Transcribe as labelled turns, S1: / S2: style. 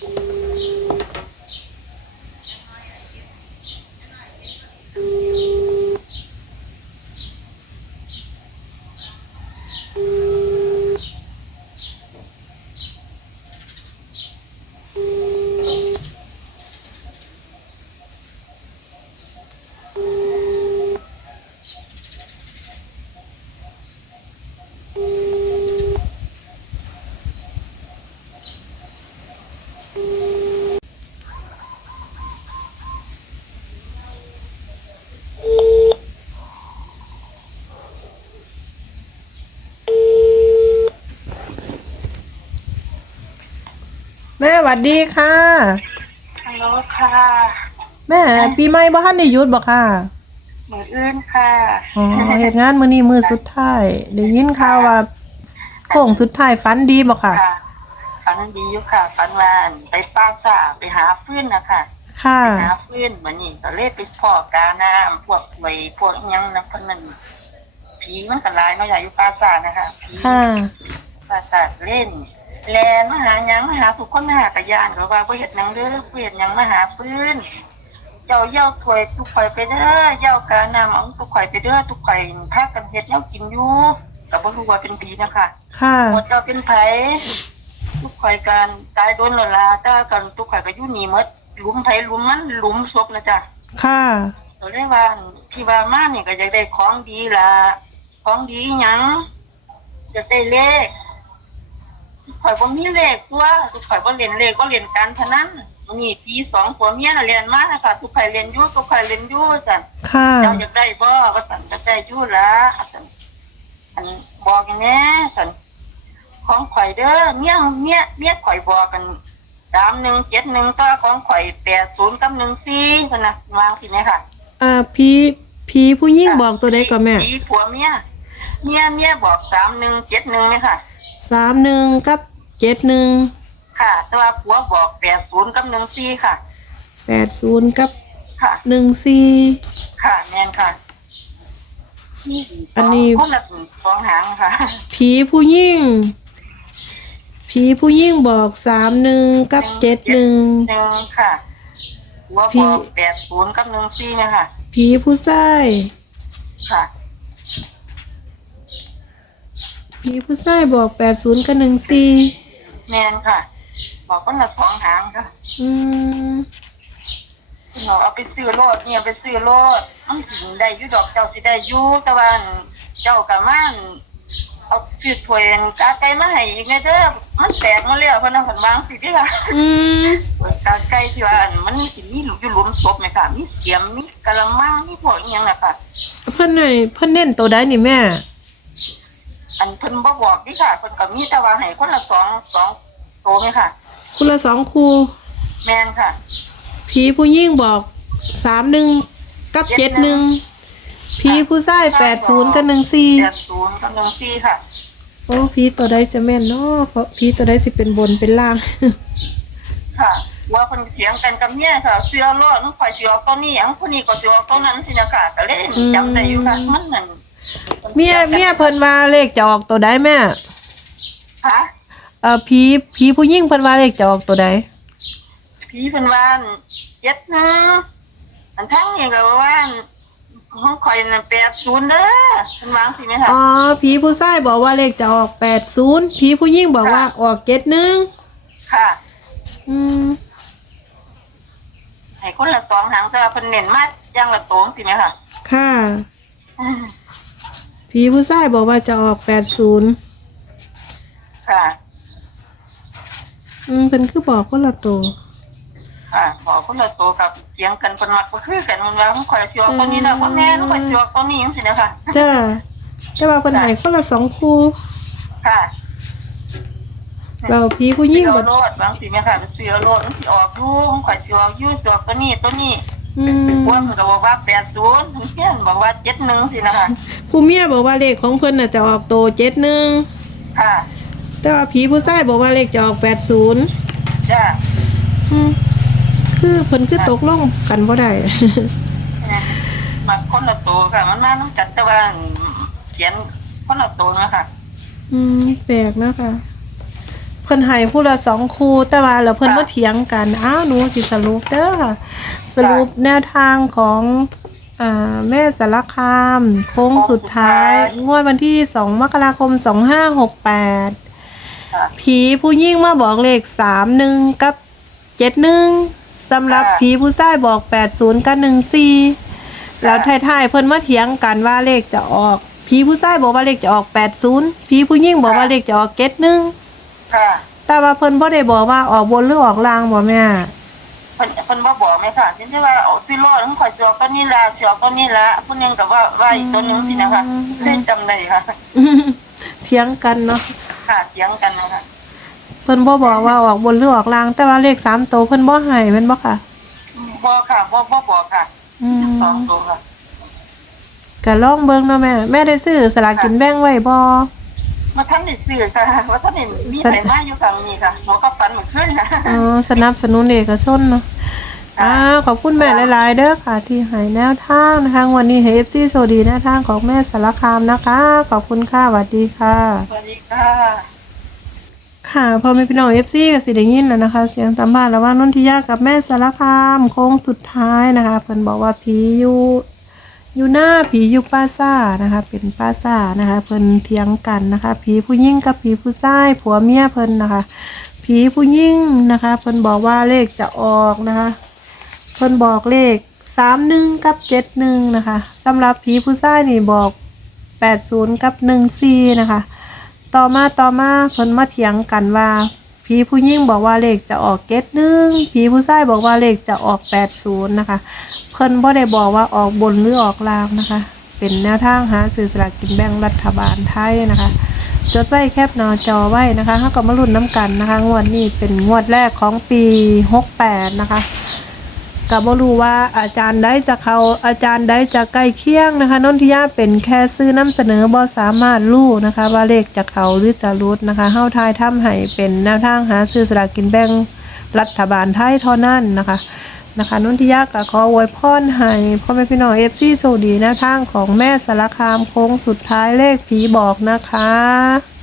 S1: Thank you. แม่หวัดดีค่ะ
S2: ฮัลโหลค่ะ
S1: แม่ปีใหม่บ่ทันได้หยุดบ่ค่ะ
S2: มืออื่นค่ะ
S1: อ๋อเฮ็ดงานมื้อนี้มื้อสุดท้ายได้ยินข่าวว่าโค้งสุดท้ายฝันดีบ่ค่ะ
S2: ค่ะฝันดีอยู่ค่ะฝันวานไปป้าซ่าไปหาฟื้นนะคะ
S1: ค่ะ
S2: ไปหาฟื้นเหมือนนี่ก็เลยไปพ่อกาน้ำพวกหวยพวกอิหยังนะคนนั้นผีมันก็หลายเนาะอย่าอยู่ป้าซ่านะคะผี
S1: ค่ะ
S2: ป้าซ่าเล่น แลนมาหาหยังมาหาทุกคนมาหากระยานหรือว่าบ่เฮ็ดหยังเด้อเฮ็ดหยังมาหาฟื้นเจ้าเย้าถวยทุกข่อยไปเด้อเย้ากาน้ำเอาทุกข่อยไปเด้อทุกข่อยพากันเฮ็ดแนวกินอยู่ก็บ่รู้ว่าเป็นผีนะคะ
S1: ค่ะ
S2: หมดเจ้าเป็นไผทุกข่อยกันตายโดนแล้วล่ะแต่กันทุกข่อยก็อยู่นี่หมดหลุมไผหลุมมันหลุมศพนะจ๊ะ
S1: ค่ะ
S2: ก็เลยว่าที่ว่ามานี่ก็อยากได้ของดีล่ะของดีหยังจะได้เลขทุก ข่อยบ่มีเลขตัวทุกข่อยบ่เล่นเลขก็เล่นการพนันนี่ปีสองผัวเมียน่ะเรียนมาค่ะทุกข่อยเรียนอยู่ทุกข่อยเรียนอยู่จ้ะ
S1: ค่ะ
S2: เจ้าอยากได้บ่ว่าสั่นจะได้อยู่ละสั่นอันบอกอย่างนี้สั่นของข่อยเด้อเมียเมียเมียข่อยบอกกันสามหนึ่งเจ็ดหนึ่งตัวของข่อยแปดศูนย์กับหนึ่งสี่สั่นนะวางสิเนี่ยค่ะ
S1: อ่าผีผีผู้หญิงบอกตัวใดก่อนแม่
S2: ผีผัวเมียเมียเมียบอกสามหนึ่งเจ็ดหนึ่งเนี่ยค่ะ
S1: 31กับ71
S2: ค่ะ แต่ว่าผัวบอกแปดศูนย์กับหนึ่งสี่ค่ะ
S1: 80กับ
S2: ค่ะ
S1: 14
S2: ค่ะแม่นค่ะ
S1: อันนี้
S2: คนละสองหางค่ะ
S1: ผีผู้หญิงผีผู้หญิงบอก31กับ71
S2: หนึ่งค่ะหัว
S1: พี่
S2: บอกแปดศูนย์กับหนึ่งสี่เนี่ยค่ะ
S1: ผีผู้ชาย
S2: ค่ะ
S1: ผีผู้ชายบอก80กับ14
S2: แมนค่ะ บอกคนละสองหางค่ะ
S1: อืม
S2: เราเอาไปซื้อโลดเนี่ยไปซื้อโลดมันสิได้อยุดอกเจ้าสิได้อยุแต่ว่าอั่นเจ้ากับมันเอาซื้อถ้วยกาไก่มาให้อีกในเด้อมันแตกมาแล้วเพราะนั่นผลวางสิเด้อค่ะ
S1: อืม
S2: กาไก่ที่ว่าอั่นมันมีสิมีหลุมอยู่หลุมศพไหมค่ะมีเสียมมีกะละมังมีพวกอหยังน่ะค่ะ
S1: เพิ่นน่ะเพิ่นเน้นตัวใดนี่แม่
S2: อันเพิ่นบ่บอกดิค่ะเพิ่นก็มีแต่ว่าให้คนละสองสองโตไหมค่ะ
S1: คุณละสองครู
S2: แมนค่ะ
S1: ผีผู้หญิงบอกสามหนึ่งกับเจ็ดหนึ่งผีผู้ชายแปดศูนย์กับหนึ่งสี่
S2: แปดศูนย์กับหนึ่งสี่ค่ะ
S1: โอ้ผีตัวใดจะแม่นเนาะเพราะผีตัวใดสิเป็นบนเป็นล่าง
S2: ค่ะ ว่าคนเสียงกันกับเมียค่ะ เสือโลดมันข่อยสิออกตัวนี้อังคนนี้ก็สิออกตัวนั้นสินะค่ะก็เลยจำได้อยู่ค่ะมันนั่น
S1: เมียเมียเพิ่นว่าเลขจะออกตัวใดแม่
S2: ค่ะ
S1: เอ่อผีผีผู้หญิงเพิ่นว่าเลขจะออกตัวใด
S2: ผีเพิ่นว่าเจ็ดนะอันทั้งนี้ก็ว่าห้องข่อยนั่นแปดศูนย์เด้อเพิ่นวางสิไหมคะ
S1: อ๋อผีผู้ชายบอกว่าเลขจะออกแปดศูนย์ผีผู้หญิงบอกว่าออกเจ็ดหนึ่ง
S2: ค่ะ
S1: อืม
S2: ให้คนละสองหางแต่ว่าเพิ่นเน้นมากอย่างละโตงสิไหมคะ
S1: ค่ะ ผีผู้ชายบอกว่าจะออกแปดศูนย์
S2: ค่ะ
S1: อืมเป็นคือบอกคนละตัว
S2: ค่ะบอกคนละโตกับเสียงกันเพิ่นมักบ่คือกันมันว่าห้องข่อยสิออกตัวนี้นะคนแน่ห้องข่อยสิออกตัวนี้จังซี่นะคะ
S1: จ้าแต่ว่าเป็นไหนคนละสองคู่
S2: ค่ะ
S1: เราผีผู้หญิง
S2: เสื
S1: บ
S2: อ
S1: ด
S2: โลดบางสิแม่ค่ะเสือโลดมันสิออกอยู่มันข่อยสิออกอยู่สิออกตัวนี้ตัวนี้
S1: อืม
S2: พวกมันก็บอกว่าแปดศูนย์ถึงเที่ยนบอกว่าเจ็ดหนึ่งสินะคะ
S1: ผู้เมียบอกว่าเลขของเพิ่นน่ะจะออกโตเจ็ดหนึ่ง
S2: ค่ะ
S1: แต่ว่าผีผู้ชายบอกว่าเลขจะออกแปดศูนย์
S2: จ้า
S1: คือเพิ่นคือตกลงกันบ่ได้
S2: มาคนละตัวค่ะ มันน่าต้องจัดแต่ว่าเขียนคนละตัวนะคะ
S1: อืมแปลกนะคะเพิ่นให้ผู้ละสองคู่แต่ว่าแล้วเพิ่น
S2: ค่ะ
S1: มาเถียงกัน อ้าวหนูสิสรุปเด้อค่ะ สรุปแนวทางของอ่าแม่สารคาม โค้งสุดท้าย งวดวันที่สองมกราคมสองห้าหกแปด
S2: ค่ะ
S1: ผีผู้ยิ่งมาบอกเลขสามหนึ่งกับเจ็ดหนึ่งสำหรับ
S2: ค่ะ
S1: ผีผู้ชายบอกแปดศูนย์กับหนึ่งสี่แล้วท้ายๆเพิ่นมาเถียงกันว่าเลขจะออกผีผู้ชายบอกว่าเลขจะออกแปดศูนย์ผีผู้ยิ่งบอกว่าเลขจะออกเจ็ดหนึ่ง
S2: ค่ะ
S1: แต่ว่าเพิ่นบ่ได้บอกว่าออกบนหรือออกล่างบ่แม่
S2: เพิ่นเพิ่นบ่บอกไหมค่ะที่ว่าเอาสิรอดของข่อยจอก็นี่ละจอก็นี่ละผู้หนึงก็ว่าว่าอีกตัวหนึงสินะคะ
S1: อืม
S2: เล่นจำได้ค่ะ
S1: เถียงกันเนาะ
S2: ค่ะเถียงกันนะคะ
S1: เพิ่นบ่บอกว่าออกบนหรือออกล่าง แต่ว่าเลขสามตัวเพิ่นบ่ให้แม่นบ่ค่ะ
S2: บ่ค่ะบ่บ่บอกค่ะ
S1: อืม
S2: สองตัวค่ะ
S1: ก็ลองเบิ่งเนาะแม่ แม่ได้ซื้อสลากกินแบ่งไว้บ่
S2: มาทำได้ซื้อค่ะว่าท่านนี่มีใครมาอยู่ทางนี้ค่ะหมอก็ฝันเหมือนขึ้นค่ะ
S1: อ๋อสนับสนุนเอกชนเนาะ
S2: ค่ะ
S1: อ่าขอบคุณแม่หลาย ๆ เด้อค่ะ ที่ให้แนวทางนะคะวันนี้ให้ FC โซดีแนวทางของแม่สารคามนะคะ ขอบคุณค่ะสวัสดีค่ะ
S2: สวัสดีค่ะ
S1: ค่ะพอแม่พี่น้อง FC ก็สิได้ยินแล้วนะคะ เสียงสัมภาษณ์ระหว่างนนทิยากับแม่สารคามโค้งสุดท้ายนะคะเพิ่นบอกว่าผีอยู่ อยู่หน้าผีอยู่ป้าซ่านะคะ เป็นป้าซ่านะคะ เพิ่นเถียงกันนะคะ ผีผู้หญิงกับผีผู้ชายผัวเมียเพิ่นนะคะ ผีผู้หญิงนะคะ เพิ่นบอกว่าเลขจะออกนะคะ เพิ่นบอกเลขสามหนึ่งกับเจ็ดหนึ่งนะคะสำหรับผีผู้ชายนี่บอกแปดศูนย์กับหนึ่งสี่นะคะ ต่อมาต่อมาเพิ่นมาเถียงกันว่า ผีผู้หญิงบอกว่าเลขจะออกเกตหนึ่งผีผู้ชายบอกว่าเลขจะออกแปดศูนย์นะคะ เพิ่นบ่ได้บอกว่าออกบนหรือออกล่างนะคะ เป็นแนวทางหาสื่อสลากกินแบ่งรัฐบาลไทยนะคะจดไว้แคบหน้าจอไว้นะคะเฮาก็มาลุ้นน้ำกันนะคะ งวดนี้เป็นงวดแรกของปี 68 นะคะ ก็บ่รู้ว่าอาจารย์ได้จะเขาอาจารย์ได้จะใกล้เคียงนะคะนนทิยาเป็นแค่ซื้อนำเสนอบ่สามารถรู้นะคะ ว่าเลขจะเขาหรือจะรุดนะคะเฮาทายทำให้เป็นแนวทางหาซื้อสลากกินแบ่งรัฐบาลไทยเท่านั้นนะคะนะคะนนทิยาก็ขออวยพรให้พ่อแม่พี่น้อง FC โซดีแนวทางของแม่สารคามโค้งสุดท้ายเลขผีบอกนะคะ